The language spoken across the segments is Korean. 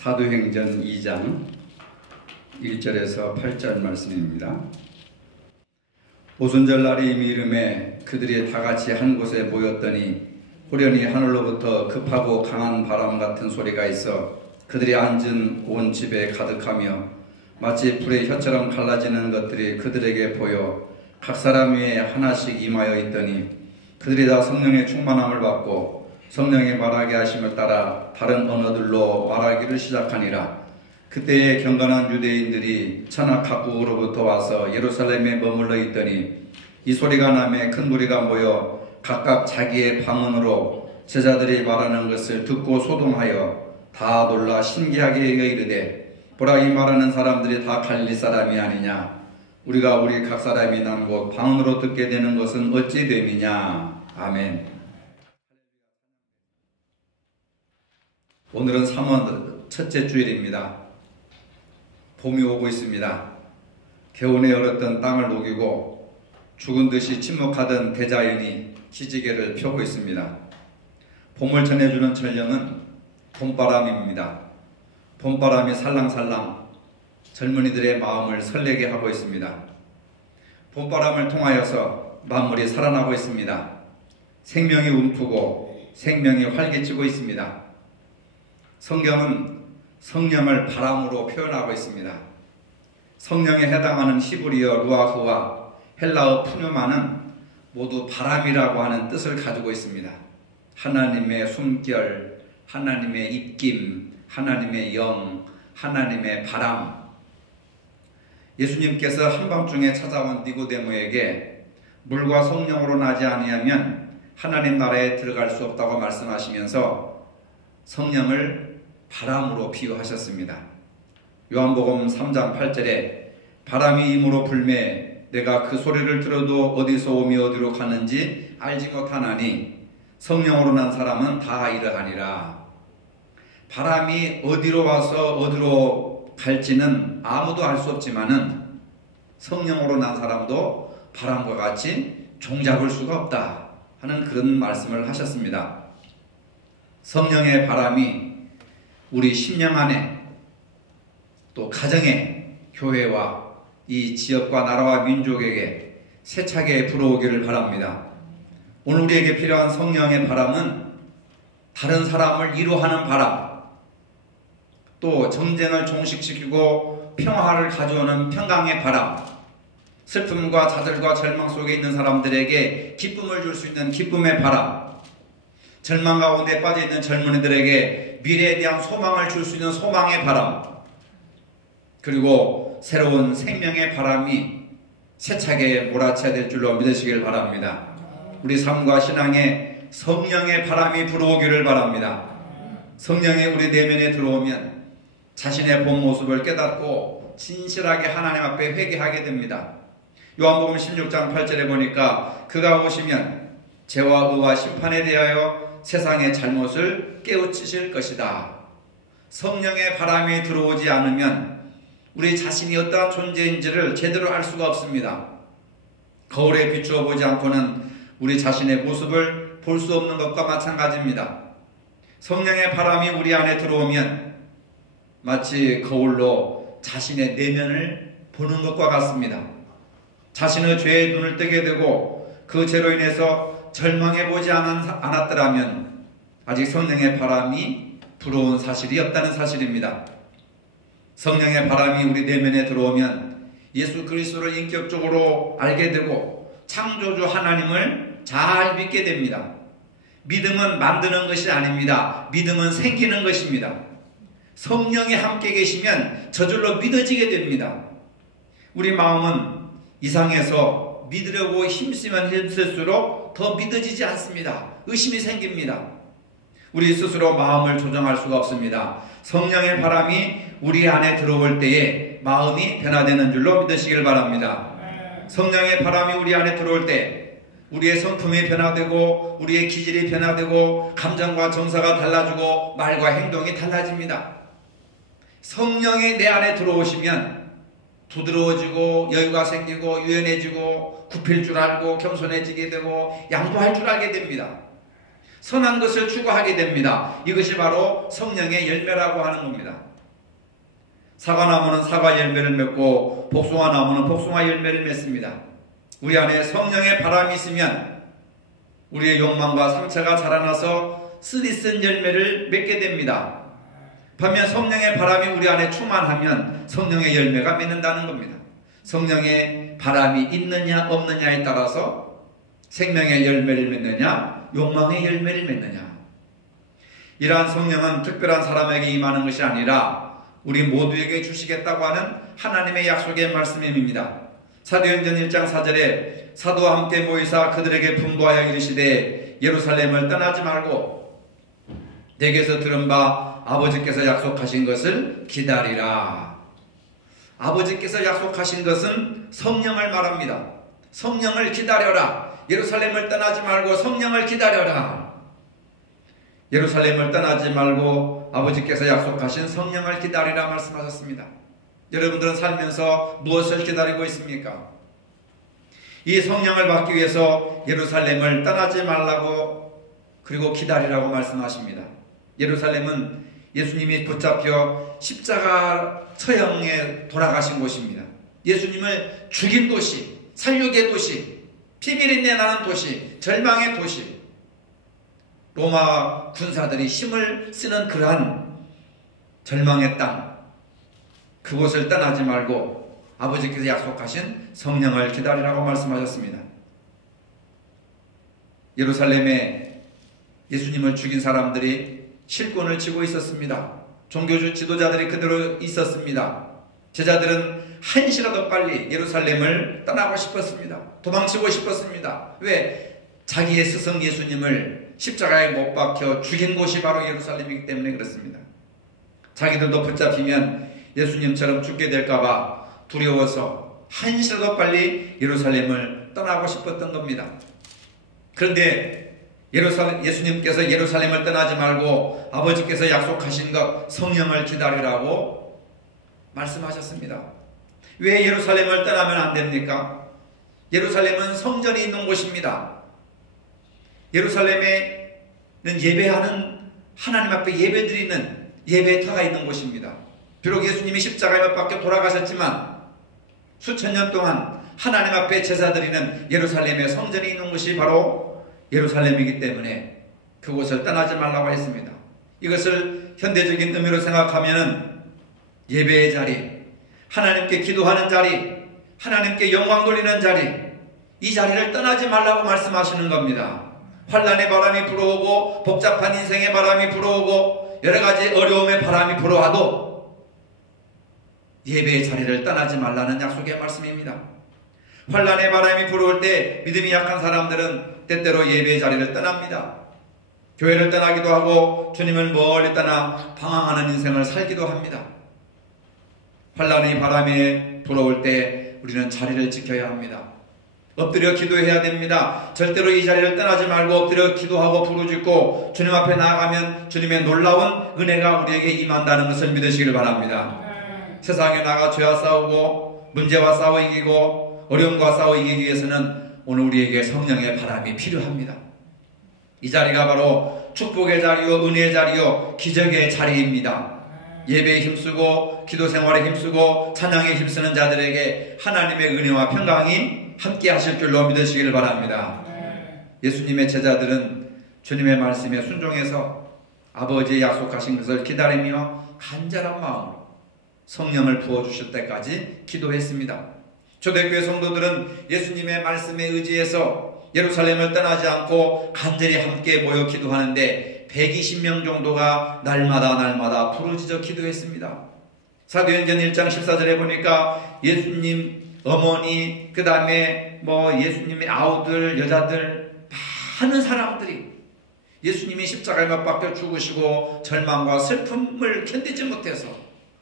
사도행전 2장 1절에서 8절 말씀입니다. 오순절 날이 이미 이름에 그들이 다 같이 한 곳에 모였더니 호련히 하늘로부터 급하고 강한 바람 같은 소리가 있어 그들이 앉은 온 집에 가득하며 마치 불의 혀처럼 갈라지는 것들이 그들에게 보여 각 사람 위에 하나씩 임하여 있더니 그들이 다 성령의 충만함을 받고 성령의 말하게 하심을 따라 다른 언어들로 말하기를 시작하니라. 그때에 경건한 유대인들이 천하 각국으로부터 와서 예루살렘에 머물러 있더니 이 소리가 나매 큰 무리가 모여 각각 자기의 방언으로 제자들이 말하는 것을 듣고 소동하여 다 놀라 신기하게 여겨 이르되 보라, 이 말하는 사람들이 다 갈릴리 사람이 아니냐? 우리가 우리 각 사람이 난 곳 방언으로 듣게 되는 것은 어찌 됨이냐? 아멘. 오늘은 3월 첫째 주일입니다. 봄이 오고 있습니다. 개운에 얼었던 땅을 녹이고 죽은 듯이 침묵하던 대자연이 기지개를 펴고 있습니다. 봄을 전해주는 전령은 봄바람입니다. 봄바람이 살랑살랑 젊은이들의 마음을 설레게 하고 있습니다. 봄바람을 통하여서 만물이 살아나고 있습니다. 생명이 움트고 생명이 활기치고 있습니다. 성경은 성령을 바람으로 표현하고 있습니다. 성령에 해당하는 히브리어 루아흐와 헬라어 푸뉴마는 모두 바람이라고 하는 뜻을 가지고 있습니다. 하나님의 숨결, 하나님의 입김, 하나님의 영, 하나님의 바람. 예수님께서 한밤중에 찾아온 니고데모에게 물과 성령으로 나지 아니하면 하나님 나라에 들어갈 수 없다고 말씀하시면서 성령을 바람으로 비유하셨습니다. 요한복음 3장 8절에 바람이 임으로 불매 내가 그 소리를 들어도 어디서 오며 어디로 가는지 알지 못하나니 성령으로 난 사람은 다 이러하니라. 바람이 어디로 와서 어디로 갈지는 아무도 알 수 없지만은 성령으로 난 사람도 바람과 같이 종잡을 수가 없다 하는 그런 말씀을 하셨습니다. 성령의 바람이 우리 심령 안에 또 가정에 교회와 이 지역과 나라와 민족에게 세차게 불어오기를 바랍니다. 오늘 우리에게 필요한 성령의 바람은 다른 사람을 위로하는 바람, 또 전쟁을 종식시키고 평화를 가져오는 평강의 바람, 슬픔과 좌절과 절망 속에 있는 사람들에게 기쁨을 줄 수 있는 기쁨의 바람, 절망 가운데 빠져있는 젊은이들에게 미래에 대한 소망을 줄 수 있는 소망의 바람, 그리고 새로운 생명의 바람이 세차게 몰아쳐야 될 줄로 믿으시길 바랍니다. 우리 삶과 신앙에 성령의 바람이 불어오기를 바랍니다. 성령이 우리 내면에 들어오면 자신의 본 모습을 깨닫고 진실하게 하나님 앞에 회개하게 됩니다. 요한복음 16장 8절에 보니까 그가 오시면 죄와 의와 심판에 대하여 세상의 잘못을 깨우치실 것이다. 성령의 바람이 들어오지 않으면 우리 자신이 어떠한 존재인지를 제대로 알 수가 없습니다. 거울에 비추어 보지 않고는 우리 자신의 모습을 볼 수 없는 것과 마찬가지입니다. 성령의 바람이 우리 안에 들어오면 마치 거울로 자신의 내면을 보는 것과 같습니다. 자신의 죄에 눈을 뜨게 되고 그 죄로 인해서 절망해 보지 않았더라면 아직 성령의 바람이 불어온 사실이 없다는 사실입니다. 성령의 바람이 우리 내면에 들어오면 예수 그리스도를 인격적으로 알게 되고 창조주 하나님을 잘 믿게 됩니다. 믿음은 만드는 것이 아닙니다. 믿음은 생기는 것입니다. 성령이 함께 계시면 저절로 믿어지게 됩니다. 우리 마음은 이상해서 믿으려고 힘쓰면 힘쓸수록 더 믿어지지 않습니다. 의심이 생깁니다. 우리 스스로 마음을 조정할 수가 없습니다. 성령의 바람이 우리 안에 들어올 때에 마음이 변화되는 줄로 믿으시길 바랍니다. 성령의 바람이 우리 안에 들어올 때 우리의 성품이 변화되고 우리의 기질이 변화되고 감정과 정서가 달라지고 말과 행동이 달라집니다. 성령이 내 안에 들어오시면 부드러워지고 여유가 생기고 유연해지고 굽힐 줄 알고 겸손해지게 되고 양보할 줄 알게 됩니다. 선한 것을 추구하게 됩니다. 이것이 바로 성령의 열매라고 하는 겁니다. 사과나무는 사과 열매를 맺고 복숭아나무는 복숭아 열매를 맺습니다. 우리 안에 성령의 바람이 있으면 우리의 욕망과 상처가 자라나서 쓰디쓴 열매를 맺게 됩니다. 반면 성령의 바람이 우리 안에 충만하면 성령의 열매가 맺는다는 겁니다. 성령의 바람이 있느냐 없느냐에 따라서 생명의 열매를 맺느냐 욕망의 열매를 맺느냐. 이러한 성령은 특별한 사람에게 임하는 것이 아니라 우리 모두에게 주시겠다고 하는 하나님의 약속의 말씀입니다. 사도행전 1장 4절에 사도와 함께 모이사 그들에게 분부하여 이르시되 예루살렘을 떠나지 말고 내게서 들은 바 아버지께서 약속하신 것을 기다리라. 아버지께서 약속하신 것은 성령을 말합니다. 성령을 기다려라. 예루살렘을 떠나지 말고 성령을 기다려라. 예루살렘을 떠나지 말고 아버지께서 약속하신 성령을 기다리라 말씀하셨습니다. 여러분들은 살면서 무엇을 기다리고 있습니까? 이 성령을 받기 위해서 예루살렘을 떠나지 말라고 그리고 기다리라고 말씀하십니다. 예루살렘은 예수님이 붙잡혀 십자가 처형에 돌아가신 곳입니다. 예수님을 죽인 도시, 살육의 도시, 피비린내 나는 도시, 절망의 도시, 로마 군사들이 힘을 쓰는 그러한 절망의 땅, 그곳을 떠나지 말고 아버지께서 약속하신 성령을 기다리라고 말씀하셨습니다. 예루살렘에 예수님을 죽인 사람들이 실권을 쥐고 있었습니다. 종교 지도자들이 그대로 있었습니다. 제자들은 한시라도 빨리 예루살렘을 떠나고 싶었습니다. 도망치고 싶었습니다. 왜? 자기의 스승 예수님을 십자가에 못 박혀 죽인 곳이 바로 예루살렘이기 때문에 그렇습니다. 자기들도 붙잡히면 예수님처럼 죽게 될까봐 두려워서 한시라도 빨리 예루살렘을 떠나고 싶었던 겁니다. 그런데 예수님께서 예루살렘을 떠나지 말고 아버지께서 약속하신 것 성령을 기다리라고 말씀하셨습니다. 왜 예루살렘을 떠나면 안 됩니까? 예루살렘은 성전이 있는 곳입니다. 예루살렘에는 예배하는, 하나님 앞에 예배드리는 예배터가 있는 곳입니다. 비록 예수님이 십자가에 못 박혀 돌아가셨지만 수천 년 동안 하나님 앞에 제사드리는 예루살렘의 성전이 있는 곳이 바로 예루살렘이기 때문에 그곳을 떠나지 말라고 했습니다. 이것을 현대적인 의미로 생각하면 예배의 자리, 하나님께 기도하는 자리, 하나님께 영광 돌리는 자리, 이 자리를 떠나지 말라고 말씀하시는 겁니다. 환난의 바람이 불어오고 복잡한 인생의 바람이 불어오고 여러 가지 어려움의 바람이 불어와도 예배의 자리를 떠나지 말라는 약속의 말씀입니다. 환난의 바람이 불어올 때 믿음이 약한 사람들은 때때로 예배의 자리를 떠납니다. 교회를 떠나기도 하고 주님을 멀리 떠나 방황하는 인생을 살기도 합니다. 환난의 바람이 불어올 때 우리는 자리를 지켜야 합니다. 엎드려 기도해야 됩니다. 절대로 이 자리를 떠나지 말고 엎드려 기도하고 부르짖고 주님 앞에 나아가면 주님의 놀라운 은혜가 우리에게 임한다는 것을 믿으시길 바랍니다. 세상에 나가 죄와 싸우고 문제와 싸워 이기고 어려움과 싸워 이기기 위해서는 오늘 우리에게 성령의 바람이 필요합니다. 이 자리가 바로 축복의 자리요, 은혜의 자리요, 기적의 자리입니다. 예배에 힘쓰고 기도 생활에 힘쓰고 찬양에 힘쓰는 자들에게 하나님의 은혜와 평강이 함께 하실 줄로 믿으시기를 바랍니다. 예수님의 제자들은 주님의 말씀에 순종해서 아버지의 약속하신 것을 기다리며 간절한 마음으로 성령을 부어주실 때까지 기도했습니다. 초대교회 성도들은 예수님의 말씀에 의지해서 예루살렘을 떠나지 않고 간절히 함께 모여 기도하는데 120명 정도가 날마다 부르짖어 기도했습니다. 사도행전 1장 14절에 보니까 예수님 어머니, 그 다음에 예수님의 아우들, 여자들, 많은 사람들이 예수님이 십자가에 못 박혀 죽으시고 절망과 슬픔을 견디지 못해서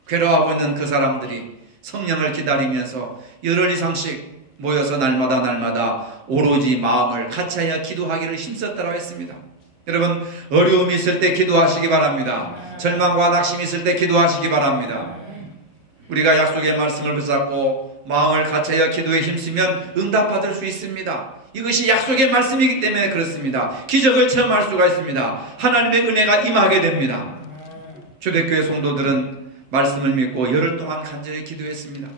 괴로워하고 있는 그 사람들이 성령을 기다리면서 열흘 이상씩 모여서 날마다 오로지 마음을 같이하여 기도하기를 힘썼다고 했습니다. 여러분, 어려움이 있을 때 기도하시기 바랍니다. 절망과 낙심이 있을 때 기도하시기 바랍니다. 우리가 약속의 말씀을 붙잡고 마음을 같이하여 기도에 힘쓰면 응답받을 수 있습니다. 이것이 약속의 말씀이기 때문에 그렇습니다. 기적을 체험할 수가 있습니다. 하나님의 은혜가 임하게 됩니다. 초대교회 성도들은 말씀을 믿고 열흘 동안 간절히 기도했습니다.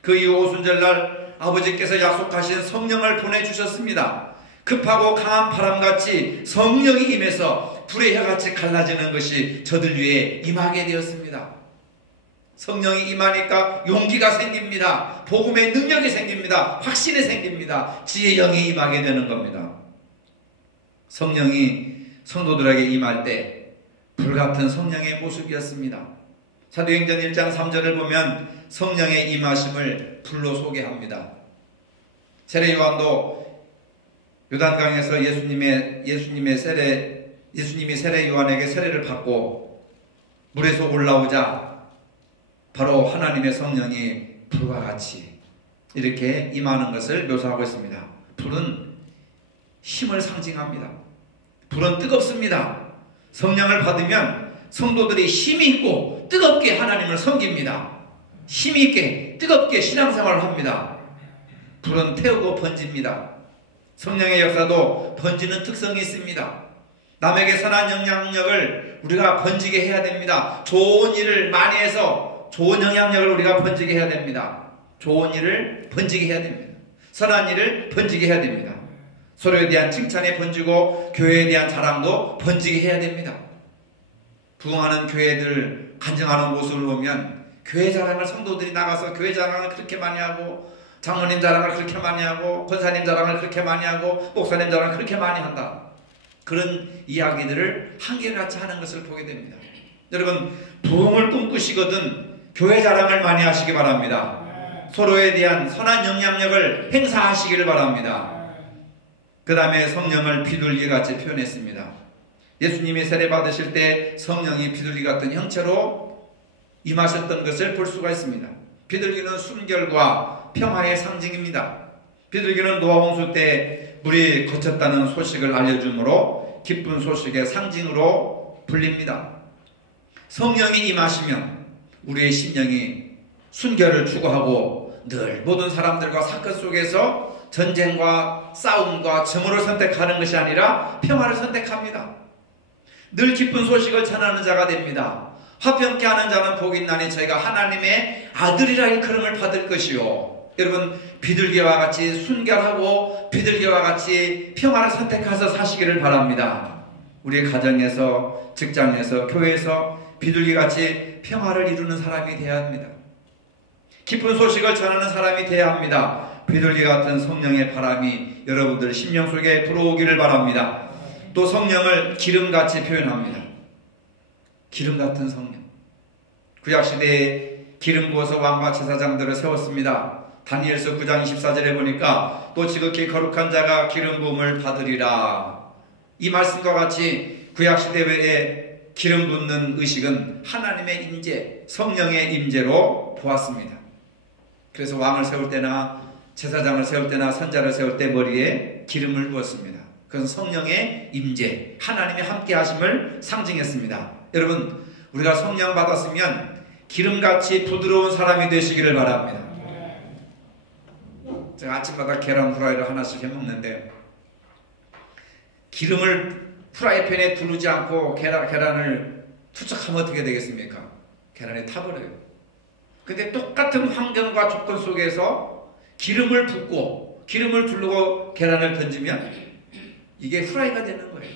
그 이후 오순절날 아버지께서 약속하신 성령을 보내주셨습니다. 급하고 강한 바람같이 성령이 임해서 불의 혀같이 갈라지는 것이 저들 위에 임하게 되었습니다. 성령이 임하니까 용기가 생깁니다. 복음의 능력이 생깁니다. 확신이 생깁니다. 지혜의 영이 임하게 되는 겁니다. 성령이 성도들에게 임할 때 불같은 성령의 모습이었습니다. 사도행전 1장 3절을 보면 성령의 임하심을 불로 소개합니다. 세례 요한도 요단강에서 예수님이 세례 요한에게 세례를 받고 물에서 올라오자 바로 하나님의 성령이 불과 같이 이렇게 임하는 것을 묘사하고 있습니다. 불은 힘을 상징합니다. 불은 뜨겁습니다. 성령을 받으면 성도들이 힘이 있고 뜨겁게 하나님을 섬깁니다. 힘이 있게 뜨겁게 신앙생활을 합니다. 불은 태우고 번집니다. 성령의 역사도 번지는 특성이 있습니다. 남에게 선한 영향력을 우리가 번지게 해야 됩니다. 좋은 일을 많이 해서 좋은 영향력을 우리가 번지게 해야 됩니다. 좋은 일을 번지게 해야 됩니다. 선한 일을 번지게 해야 됩니다. 서로에 대한 칭찬이 번지고 교회에 대한 자랑도 번지게 해야 됩니다. 부흥하는 교회들 간증하는 모습을 보면 교회 자랑을 성도들이 나가서 교회 자랑을 그렇게 많이 하고 장로님 자랑을 그렇게 많이 하고 권사님 자랑을 그렇게 많이 하고 목사님 자랑을 그렇게 많이 한다. 그런 이야기들을 한결같이 하는 것을 보게 됩니다. 여러분 부흥을 꿈꾸시거든 교회 자랑을 많이 하시기 바랍니다. 서로에 대한 선한 영향력을 행사하시기를 바랍니다. 그 다음에 성령을 비둘기같이 표현했습니다. 예수님이 세례 받으실 때 성령이 비둘기 같은 형체로 임하셨던 것을 볼 수가 있습니다. 비둘기는 순결과 평화의 상징입니다. 비둘기는 노아 홍수 때 물이 거쳤다는 소식을 알려주므로 기쁜 소식의 상징으로 불립니다. 성령이 임하시면 우리의 심령이 순결을 추구하고 늘 모든 사람들과 사건 속에서 전쟁과 싸움과 증오를 선택하는 것이 아니라 평화를 선택합니다. 늘 기쁜 소식을 전하는 자가 됩니다. 화평케 하는 자는 복이 있나니 저희가 하나님의 아들이라 일컬음을 받을 것이요. 여러분 비둘기와 같이 순결하고 비둘기와 같이 평화를 선택해서 사시기를 바랍니다. 우리 가정에서 직장에서 교회에서 비둘기같이 평화를 이루는 사람이 되어야 합니다. 기쁜 소식을 전하는 사람이 되어야 합니다. 비둘기 같은 성령의 바람이 여러분들 심령 속에 불어오기를 바랍니다. 또 성령을 기름같이 표현합니다. 기름 같은 성령. 구약시대에 기름 부어서 왕과 제사장들을 세웠습니다. 다니엘서 9장 24절에 보니까 또 지극히 거룩한 자가 기름 부음을 받으리라. 이 말씀과 같이 구약시대에 기름 붓는 의식은 하나님의 임재, 성령의 임재로 보았습니다. 그래서 왕을 세울 때나 제사장을 세울 때나 선자를 세울 때 머리에 기름을 부었습니다. 그건 성령의 임재, 하나님의 함께 하심을 상징했습니다. 여러분 우리가 성령 받았으면 기름같이 부드러운 사람이 되시기를 바랍니다. 제가 아침마다 계란 후라이를 하나씩 해먹는데 기름을 프라이팬에 두르지 않고 계란을 투척하면 어떻게 되겠습니까? 계란이 타버려요. 근데 똑같은 환경과 조건 속에서 기름을 붓고 기름을 두르고 계란을 던지면 이게 후라이가 되는 거예요.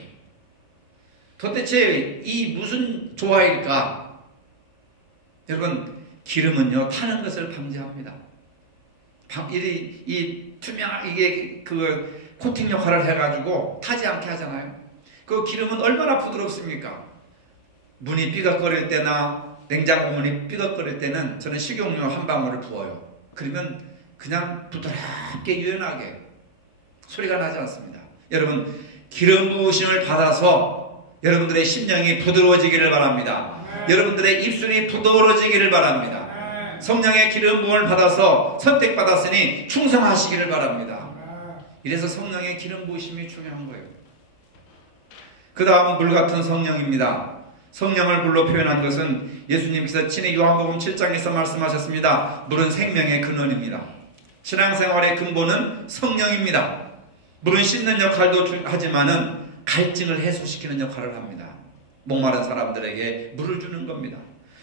도대체 이 무슨 조화일까? 여러분 기름은요 타는 것을 방지합니다. 이 투명한 이게 그 코팅 역할을 해가지고 타지 않게 하잖아요. 그 기름은 얼마나 부드럽습니까? 문이 삐걱거릴 때나 냉장고 문이 삐걱거릴 때는 저는 식용유 한 방울을 부어요. 그러면 그냥 부드럽게 유연하게 소리가 나지 않습니다. 여러분 기름 부으심을 받아서 여러분들의 심령이 부드러워지기를 바랍니다. 여러분들의 입술이 부드러워지기를 바랍니다. 성령의 기름 부음을 받아서 선택받았으니 충성하시기를 바랍니다. 이래서 성령의 기름 부으심이 중요한 거예요. 그 다음은 물같은 성령입니다. 성령을 물로 표현한 것은 예수님께서 친히 요한복음 7장에서 말씀하셨습니다. 물은 생명의 근원입니다. 신앙생활의 근본은 성령입니다. 물은 씻는 역할도 하지만은 갈증을 해소시키는 역할을 합니다. 목마른 사람들에게 물을 주는 겁니다.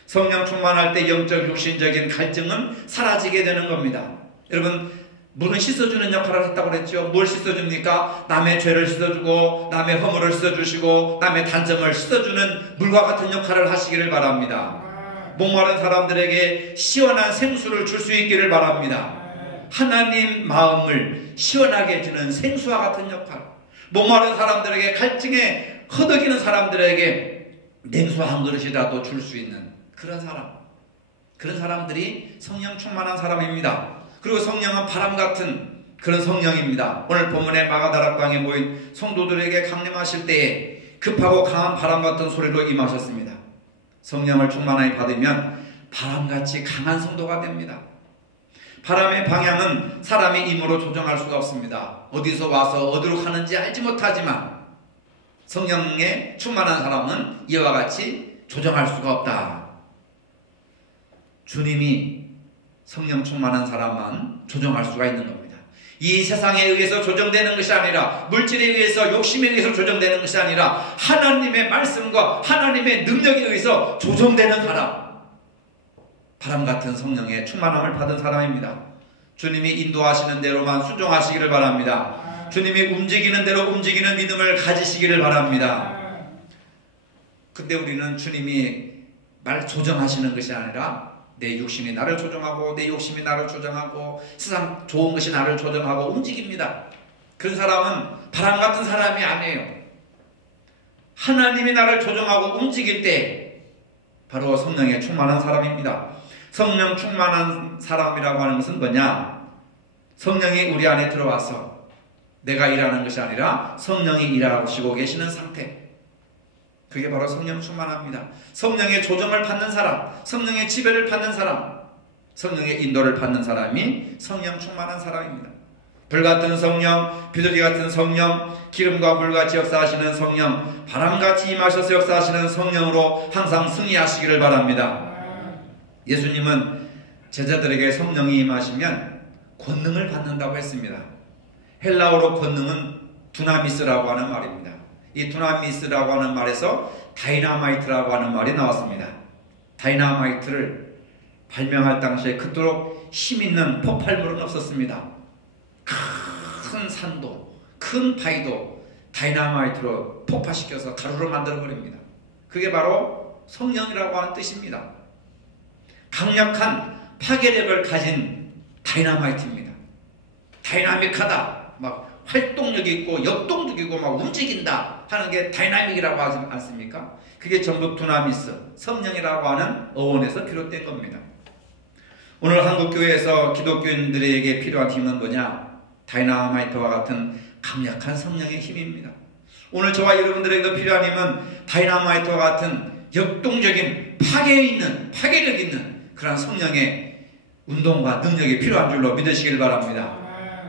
성령 충만할 때 영적 육신적인 갈증은 사라지게 되는 겁니다. 여러분, 물은 씻어주는 역할을 했다고 그랬죠. 뭘 씻어줍니까? 남의 죄를 씻어주고 남의 허물을 씻어주시고 남의 단점을 씻어주는 물과 같은 역할을 하시기를 바랍니다. 목마른 사람들에게 시원한 생수를 줄 수 있기를 바랍니다. 하나님 마음을 시원하게 해주는 생수와 같은 역할, 목마른 사람들에게, 갈증에 허덕이는 사람들에게 냉수 한 그릇이라도 줄 수 있는 그런 사람, 그런 사람들이 성령 충만한 사람입니다. 그리고 성령은 바람 같은 그런 성령입니다. 오늘 본문의 마가다락방에 모인 성도들에게 강림하실 때에 급하고 강한 바람 같은 소리로 임하셨습니다. 성령을 충만하게 받으면 바람같이 강한 성도가 됩니다. 바람의 방향은 사람의 힘으로 조정할 수가 없습니다. 어디서 와서 어디로 가는지 알지 못하지만 성령에 충만한 사람은 이와 같이 조정할 수가 없다. 주님이 성령 충만한 사람만 조정할 수가 있는 겁니다. 이 세상에 의해서 조정되는 것이 아니라, 물질에 의해서, 욕심에 의해서 조정되는 것이 아니라 하나님의 말씀과 하나님의 능력에 의해서 조정되는 사람, 바람 같은 성령의 충만함을 받은 사람입니다. 주님이 인도하시는 대로만 순종하시기를 바랍니다. 주님이 움직이는 대로 움직이는 믿음을 가지시기를 바랍니다. 근데 우리는 주님이 말 조정하시는 것이 아니라 내 육신이 나를 조정하고 내 욕심이 나를 조정하고 세상 좋은 것이 나를 조정하고 움직입니다. 그런 사람은 바람 같은 사람이 아니에요. 하나님이 나를 조정하고 움직일 때 바로 성령에 충만한 사람입니다. 성령 충만한 사람이라고 하는 것은 뭐냐? 성령이 우리 안에 들어와서 내가 일하는 것이 아니라 성령이 일하시고 계시는 상태, 그게 바로 성령 충만합니다. 성령의 조정을 받는 사람, 성령의 지배를 받는 사람, 성령의 인도를 받는 사람이 성령 충만한 사람입니다. 불같은 성령, 비둘기 같은 성령, 기름과 물같이 역사하시는 성령, 바람같이 임하셔서 역사하시는 성령으로 항상 승리하시기를 바랍니다. 예수님은 제자들에게 성령이 임하시면 권능을 받는다고 했습니다. 헬라어로 권능은 두나미스라고 하는 말입니다. 이 두나미스라고 하는 말에서 다이나마이트라고 하는 말이 나왔습니다. 다이나마이트를 발명할 당시에 그토록 힘있는 폭발물은 없었습니다. 큰 산도, 큰 바위도 다이나마이트로 폭파시켜서 가루로 만들어버립니다. 그게 바로 성령이라고 하는 뜻입니다. 강력한 파괴력을 가진 다이나마이트입니다. 다이나믹하다, 막 활동력이 있고 역동적이고 막 움직인다 하는 게 다이나믹이라고 하지 않습니까? 그게 전부 두나미스, 성령이라고 하는 어원에서 비롯된 겁니다. 오늘 한국교회에서 기독교인들에게 필요한 힘은 뭐냐? 다이나마이트와 같은 강력한 성령의 힘입니다. 오늘 저와 여러분들에게도 필요한 힘은 다이나마이트와 같은 역동적인 파괴력 있는 그런 성령의 운동과 능력이 필요한 줄로 믿으시길 바랍니다.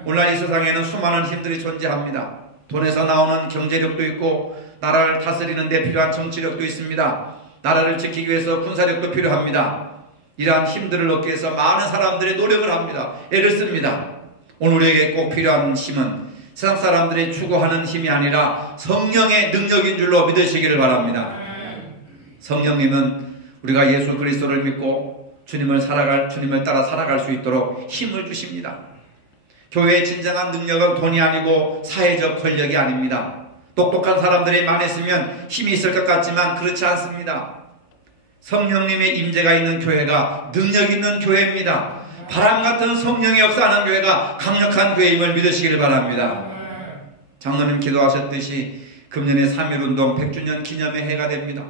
오늘날 이 세상에는 수많은 힘들이 존재합니다. 돈에서 나오는 경제력도 있고 나라를 다스리는 데 필요한 정치력도 있습니다. 나라를 지키기 위해서 군사력도 필요합니다. 이러한 힘들을 얻기 위해서 많은 사람들이 노력을 합니다. 애를 씁니다. 오늘 우리에게 꼭 필요한 힘은 세상 사람들이 추구하는 힘이 아니라 성령의 능력인 줄로 믿으시기를 바랍니다. 성령님은 우리가 예수 그리스도를 믿고 주님을 따라 살아갈 수 있도록 힘을 주십니다. 교회의 진정한 능력은 돈이 아니고 사회적 권력이 아닙니다. 똑똑한 사람들이 많았으면 힘이 있을 것 같지만 그렇지 않습니다. 성령님의 임재가 있는 교회가 능력 있는 교회입니다. 바람 같은 성령의 역사하는 교회가 강력한 교회임을 믿으시기를 바랍니다. 장로님 기도하셨듯이 금년에 3.1운동 100주년 기념의 해가 됩니다.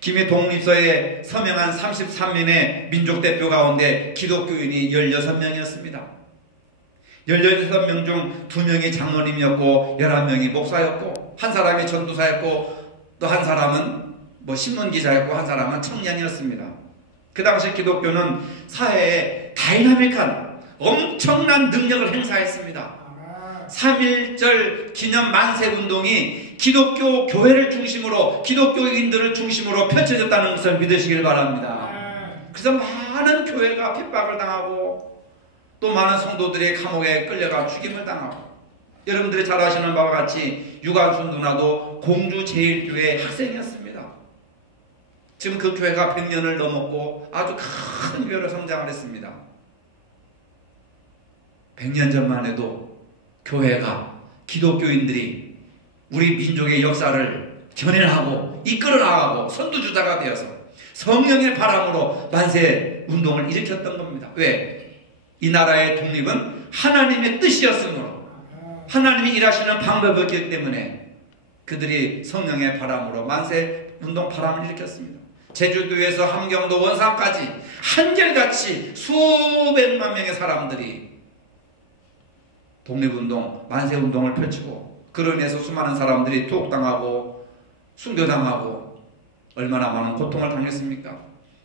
김해 독립서에 서명한 33명의 민족대표 가운데 기독교인이 16명이었습니다. 16명 중 2명이 장로님이었고 11명이 목사였고 한 사람이 전도사였고 또 한 사람은 신문기자였고 한 사람은 청년이었습니다. 그 당시 기독교는 사회에 다이나믹한 엄청난 능력을 행사했습니다. 3.1절 기념 만세운동이 기독교 교회를 중심으로 기독교인들을 중심으로 펼쳐졌다는 것을 믿으시길 바랍니다. 그래서 많은 교회가 핍박을 당하고 또 많은 성도들이 감옥에 끌려가 죽임을 당하고 여러분들이 잘 아시는 바와 같이 유관순 누나도 공주 제일교회 학생이었습니다. 지금 그 교회가 100년을 넘었고 아주 큰 교회로 성장을 했습니다. 100년 전만 해도 교회가, 기독교인들이 우리 민족의 역사를 견인하고 이끌어 나가고 선두주자가 되어서 성령의 바람으로 만세 운동을 일으켰던 겁니다. 왜? 이 나라의 독립은 하나님의 뜻이었으므로, 하나님이 일하시는 방법이었기 때문에 그들이 성령의 바람으로 만세 운동 바람을 일으켰습니다. 제주도에서 함경도, 원산까지 한결같이 수백만 명의 사람들이 독립운동, 만세운동을 펼치고, 그로 인해서 수많은 사람들이 투옥당하고 순교당하고 얼마나 많은 고통을 당했습니까?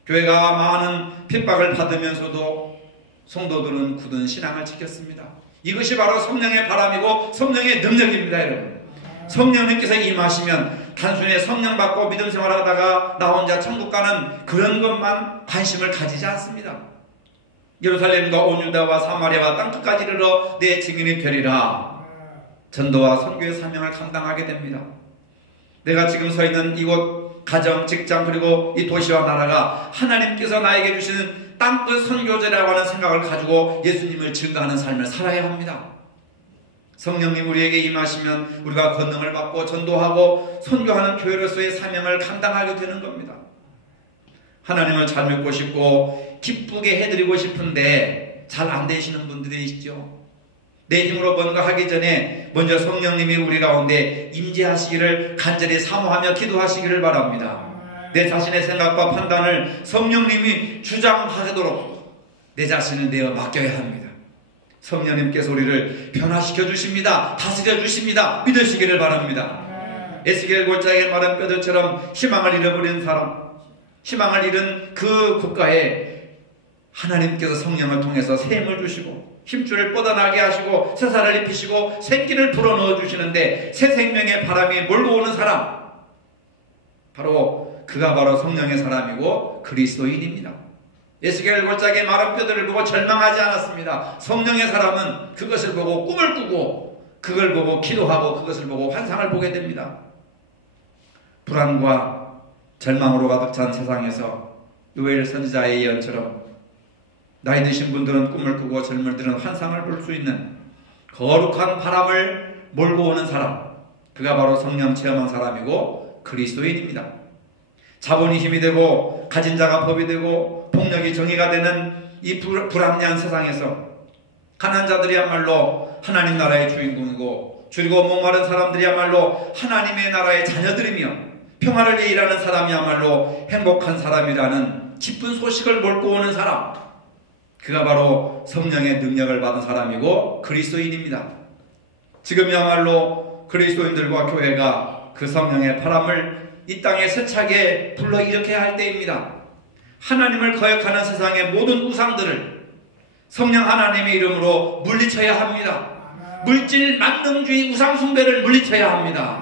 교회가 많은 핍박을 받으면서도 성도들은 굳은 신앙을 지켰습니다. 이것이 바로 성령의 바람이고 성령의 능력입니다, 여러분. 성령님께서 임하시면 단순히 성령 받고 믿음 생활하다가 나 혼자 천국 가는 그런 것만 관심을 가지지 않습니다. 예루살렘과 온 유다와 사마리아와 땅끝까지 이르러 내 증인이 되리라. 전도와 선교의 사명을 감당하게 됩니다. 내가 지금 서 있는 이곳, 가정, 직장, 그리고 이 도시와 나라가 하나님께서 나에게 주시는 땅끝 선교제라고 하는 생각을 가지고 예수님을 증거하는 삶을 살아야 합니다. 성령님 우리에게 임하시면 우리가 권능을 받고 전도하고 선교하는 교회로서의 사명을 감당하게 되는 겁니다. 하나님을 잘 믿고 싶고 기쁘게 해드리고 싶은데 잘 안 되시는 분들이 있죠. 내 힘으로 뭔가 하기 전에 먼저 성령님이 우리 가운데 임재하시기를 간절히 사모하며 기도하시기를 바랍니다. 내 자신의 생각과 판단을 성령님이 주장하도록 내 자신을 내어 맡겨야 합니다. 성령님께서 우리를 변화시켜 주십니다. 다스려 주십니다. 믿으시기를 바랍니다. 에스겔 골짜기에 마른 뼈들처럼 희망을 잃어버린 사람, 희망을 잃은 그 국가에 하나님께서 성령을 통해서 새 힘을 주시고 힘줄을 뻗어나게 하시고 새살을 입히시고 생기를 불어넣어 주시는데 새 생명의 바람이 몰고 오는 사람, 그가 바로 성령의 사람이고 그리스도인입니다. 에스겔 골짜기의 마른 뼈들을 보고 절망하지 않았습니다. 성령의 사람은 그것을 보고 꿈을 꾸고 그걸 보고 기도하고 그것을 보고 환상을 보게 됩니다. 불안과 절망으로 가득 찬 세상에서 요엘 선지자의 예언처럼 나이 드신 분들은 꿈을 꾸고 젊은이들은 환상을 볼 수 있는 거룩한 바람을 몰고 오는 사람, 그가 바로 성령 체험한 사람이고 그리스도인입니다. 자본이 힘이 되고 가진 자가 법이 되고 폭력이 정의가 되는 이 불합리한 세상에서 가난한 자들이야말로 하나님 나라의 주인공이고 줄이고 목마른 사람들이야말로 하나님의 나라의 자녀들이며 평화를 위해 일하는 사람이야말로 행복한 사람이라는 기쁜 소식을 몰고 오는 사람, 그가 바로 성령의 능력을 받은 사람이고 그리스도인입니다. 지금이야말로 그리스도인들과 교회가 그 성령의 바람을 이 땅에 세차게 불러일으켜야 할 때입니다. 하나님을 거역하는 세상의 모든 우상들을 성령 하나님의 이름으로 물리쳐야 합니다. 물질 만능주의 우상 숭배를 물리쳐야 합니다.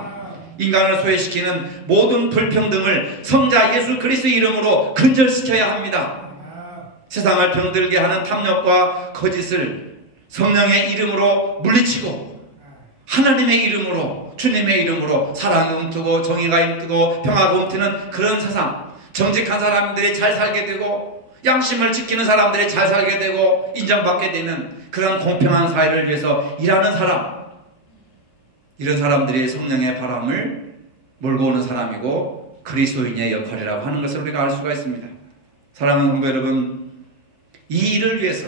인간을 소외시키는 모든 불평등을 성자 예수 그리스도의 이름으로 근절시켜야 합니다. 세상을 병들게 하는 탐욕과 거짓을 성령의 이름으로 물리치고 하나님의 이름으로, 주님의 이름으로 사랑이 움트고 정의가 움트고 평화가 움트는 그런 세상, 정직한 사람들이 잘 살게 되고 양심을 지키는 사람들이 잘 살게 되고 인정받게 되는 그런 공평한 사회를 위해서 일하는 사람, 이런 사람들이 성령의 바람을 몰고 오는 사람이고 그리스도인의 역할이라고 하는 것을 우리가 알 수가 있습니다. 사랑하는 성도 여러분, 이 일을 위해서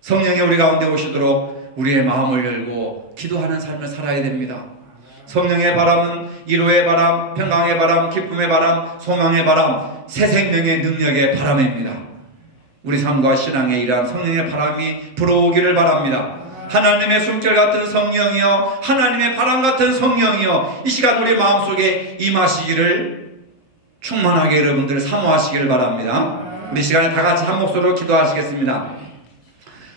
성령이 우리 가운데 오시도록 우리의 마음을 열고 기도하는 삶을 살아야 됩니다. 성령의 바람은 위로의 바람, 평강의 바람, 기쁨의 바람, 소망의 바람, 새 생명의 능력의 바람입니다. 우리 삶과 신앙에 이러한 성령의 바람이 불어오기를 바랍니다. 하나님의 숨결 같은 성령이여, 하나님의 바람 같은 성령이여, 이 시간 우리 마음속에 임하시기를 충만하게 여러분들 사모하시기를 바랍니다. 우리 시간에 다 같이 한 목소리로 기도하시겠습니다.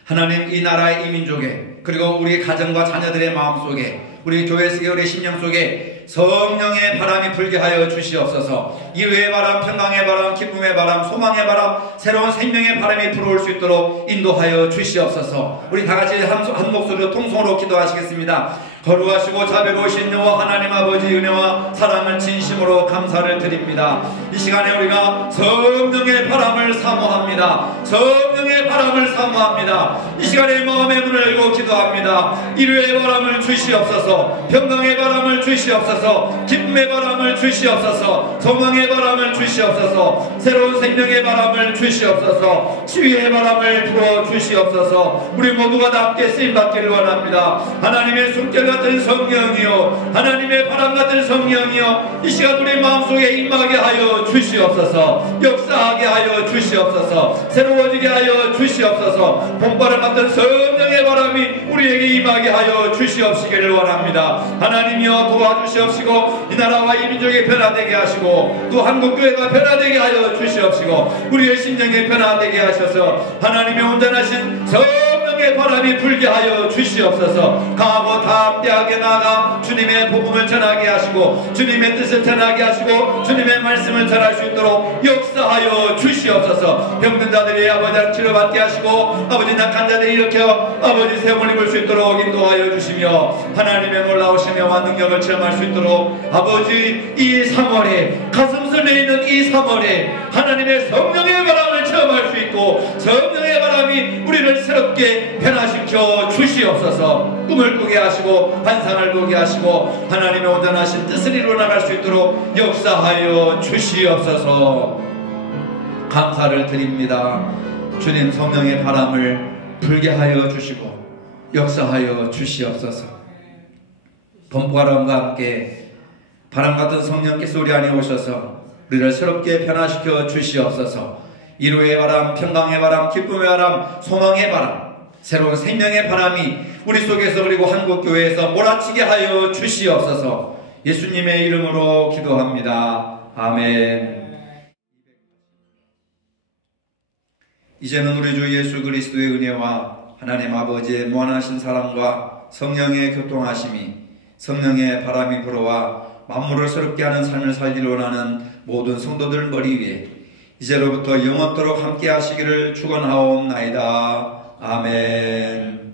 하나님, 이 나라의 이 민족에, 그리고 우리 가정과 자녀들의 마음속에, 우리 교회 속에, 우리 심령 속에 성령의 바람이 불게 하여 주시옵소서. 위로의 바람, 평강의 바람, 기쁨의 바람, 소망의 바람, 새로운 생명의 바람이 불어올 수 있도록 인도하여 주시옵소서. 우리 다 같이 한 목소리로 통성으로 기도하시겠습니다. 거룩하시고 자비로우신 여호와 하나님 아버지 은혜와 사랑을 진심으로 감사를 드립니다. 이 시간에 우리가 성령의 바람을 사모합니다. 성령의 바람을 사모합니다. 이 시간에 마음의 문을 열고 기도합니다. 이루의 바람을 주시옵소서. 평강의 바람을 주시옵소서. 기쁨의 바람을 주시옵소서. 소망의 바람을 주시옵소서. 새로운 생명의 바람을 주시옵소서. 치유의 바람을 불어 주시옵소서. 우리 모두가 다 함께 쓰임받기를 원합니다. 하나님의 숨결 같은 성령이요, 하나님의 바람 같은 성령이요, 이 시간 우리 마음속에 임하게 하여 주시옵소서. 역사하게 하여 주시옵소서. 새로워지게 하여 주시옵소서. 봄바람 같은 성령의 바람이 우리에게 임하게 하여 주시옵시기를 원합니다. 하나님이여 도와주시옵시고 이 나라와 이 민족이 변화되게 하시고 또 한국교회가 변화되게 하여 주시옵시고 우리의 심령이 변화되게 하셔서 하나님의 온전하신 성령의 바람이 불게 하여 주시옵소서. 강하고 담대하게 나아가 주님의 복음을 전하게 하시고 주님의 뜻을 전하게 하시고 주님의 말씀을 전할 수 있도록 역사하여 주시옵소서. 병든 자들이 아버지 치료받게 하시고 아버지 약한 자들이 일으켜 아버지 세움을 입을 수 있도록 인도하여 주시며 하나님의 놀라우신 영화 능력을 체험할 수 있도록 아버지 이 3월에 가슴을 내리는 이 3월에 하나님의 성령의 바람을 체험할 수 있고 성령의 바람이 우리를 새롭게 변화시켜 주시옵소서. 꿈을 꾸게 하시고 환상을 보게 하시고 하나님의 온전하신 뜻을 이루어나갈 수 있도록 역사하여 주시옵소서. 감사를 드립니다. 주님 성령의 바람을 불게 하여 주시고 역사하여 주시옵소서. 봄바람과 함께 바람같은 성령께서 우리 안에 오셔서 우리를 새롭게 변화시켜 주시옵소서. 이루의 바람, 평강의 바람, 기쁨의 바람, 소망의 바람, 새로운 생명의 바람이 우리 속에서 그리고 한국교회에서 몰아치게 하여 주시옵소서. 예수님의 이름으로 기도합니다. 아멘. 이제는 우리 주 예수 그리스도의 은혜와 하나님 아버지의 무한하신 사랑과 성령의 교통하심이 성령의 바람이 불어와 만물을 새롭게 하는 삶을 살기를 원하는 모든 성도들 머리 위에 이제로부터 영원토록 함께 하시기를 축원하옵나이다. 아멘.